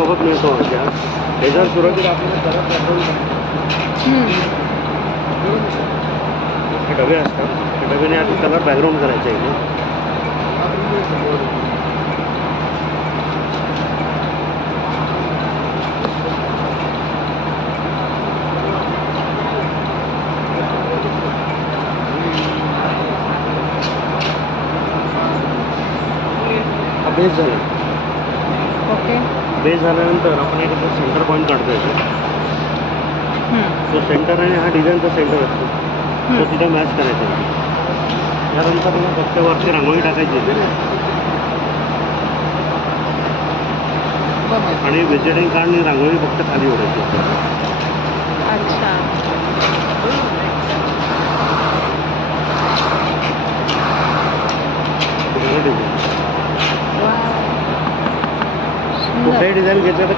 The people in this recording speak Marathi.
सोबत मिळतो त्या त्याच्यावर सुरुवातीला आपल्याला परत हे डबे असतात त्या डब्याने आधी त्याला बॅकग्राऊंड करायचं आहे. हा बेस झाला. ओके. बेस झाल्यानंतर आपण एक सेंटर पॉईंट काढतो याचा. तो सेंटर आणि हा डिझाईनचा सेंटर असतो तो तिथे मॅच करायचा. त्यानंतर मला फक्त वरती रांगोळी टाकायची आणि व्हिजिटिंग कार्ड आणि रांगोळी फक्त खाली ओढायची. अच्छा. कुठलाही डिझाईन घेतलं तर